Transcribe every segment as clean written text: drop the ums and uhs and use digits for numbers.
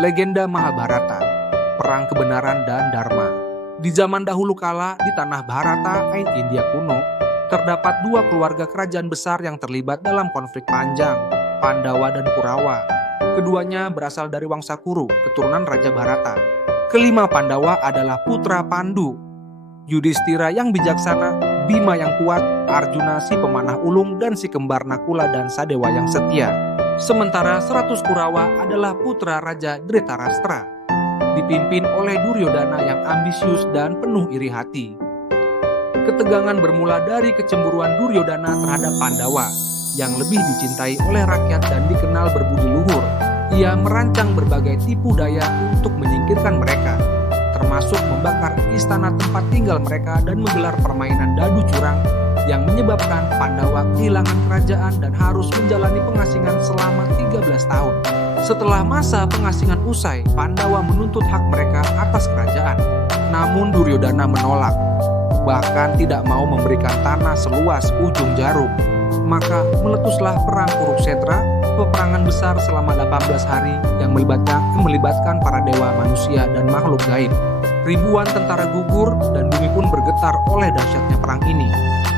Legenda Mahabharata, perang kebenaran dan dharma. Di zaman dahulu kala di tanah Bharata, India kuno, terdapat dua keluarga kerajaan besar yang terlibat dalam konflik panjang, Pandawa dan Kurawa. Keduanya berasal dari Wangsa Kuru, keturunan Raja Bharata. Kelima Pandawa adalah putra Pandu, Yudhistira yang bijaksana, Bima yang kuat, Arjuna si pemanah ulung, dan si kembar Nakula dan Sadewa yang setia. Sementara 100 Kurawa adalah putra Raja Dhritarashtra, dipimpin oleh Duryodhana yang ambisius dan penuh iri hati. Ketegangan bermula dari kecemburuan Duryodhana terhadap Pandawa yang lebih dicintai oleh rakyat dan dikenal berbudi luhur. Ia merancang berbagai tipu daya untuk menyingkirkan mereka, termasuk membakar istana tempat tinggal mereka dan menggelar permainan dadu curang yang menyebabkan Pandawa kehilangan kerajaan dan harus menjalani pengasingan selama 13 tahun. Setelah masa pengasingan usai, Pandawa menuntut hak mereka atas kerajaan. Namun Duryodhana menolak, bahkan tidak mau memberikan tanah seluas ujung jarum. Maka meletuslah perang Kurukshetra, peperangan besar selama 18 hari yang melibatkan para dewa, manusia, dan makhluk gaib. Ribuan tentara gugur dan bumi pun bergetar oleh dahsyatnya perang ini.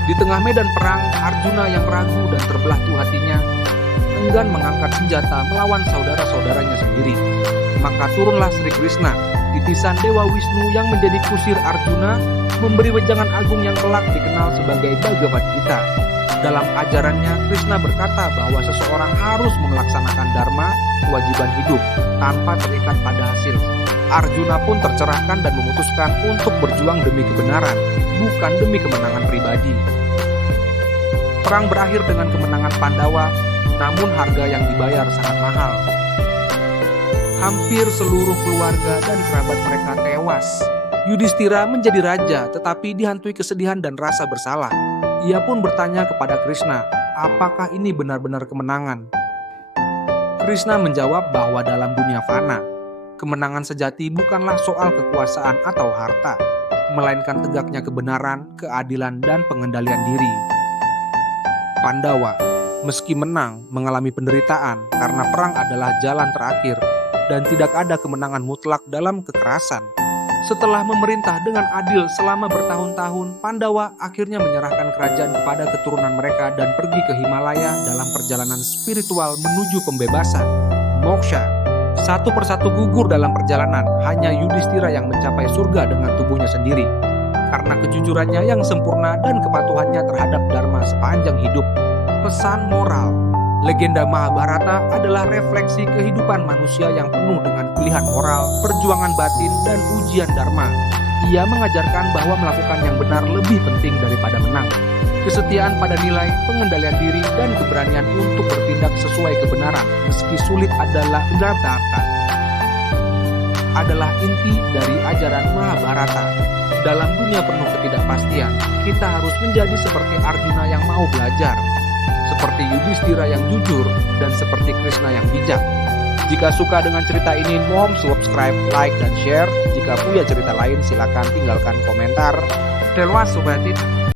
Di tengah medan perang, Arjuna yang ragu dan terbelah tuh hatinya enggan mengangkat senjata melawan saudara-saudaranya sendiri. Maka turunlah Sri Krishna, titisan Dewa Wisnu yang menjadi kusir Arjuna, memberi wejangan agung yang kelak dikenal sebagai Bhagavad Gita. Dalam ajarannya, Krishna berkata bahwa seseorang harus melaksanakan dharma, kewajiban hidup, tanpa terikat pada hasil. Arjuna pun tercerahkan dan memutuskan untuk berjuang demi kebenaran, bukan demi kemenangan pribadi. Perang berakhir dengan kemenangan Pandawa, namun harga yang dibayar sangat mahal. Hampir seluruh keluarga dan kerabat mereka tewas. Yudhistira menjadi raja, tetapi dihantui kesedihan dan rasa bersalah. Ia pun bertanya kepada Krishna, apakah ini benar-benar kemenangan? Krishna menjawab bahwa dalam dunia fana, kemenangan sejati bukanlah soal kekuasaan atau harta, melainkan tegaknya kebenaran, keadilan, dan pengendalian diri. Pandawa, meski menang, mengalami penderitaan karena perang adalah jalan terakhir dan tidak ada kemenangan mutlak dalam kekerasan. Setelah memerintah dengan adil selama bertahun-tahun, Pandawa akhirnya menyerahkan kerajaan kepada keturunan mereka dan pergi ke Himalaya dalam perjalanan spiritual menuju pembebasan, moksha. Satu persatu gugur dalam perjalanan, hanya Yudhistira yang mencapai surga dengan tubuhnya sendiri, karena kejujurannya yang sempurna dan kepatuhannya terhadap dharma sepanjang hidup. Pesan moral, legenda Mahabharata adalah refleksi kehidupan manusia yang penuh dengan pilihan moral, perjuangan batin, dan ujian dharma. Ia mengajarkan bahwa melakukan yang benar lebih penting daripada menang. Kesetiaan pada nilai, pengendalian diri, dan keberanian untuk bertindak sesuai kebenaran meski sulit adalah inti dari ajaran Mahabharata. Dalam dunia penuh ketidakpastian, kita harus menjadi seperti Arjuna yang mau belajar, seperti Yudhistira yang jujur, dan seperti Krishna yang bijak. Jika suka dengan cerita ini, mohon subscribe, like, dan share. Jika punya cerita lain, silakan tinggalkan komentar. Terima kasih.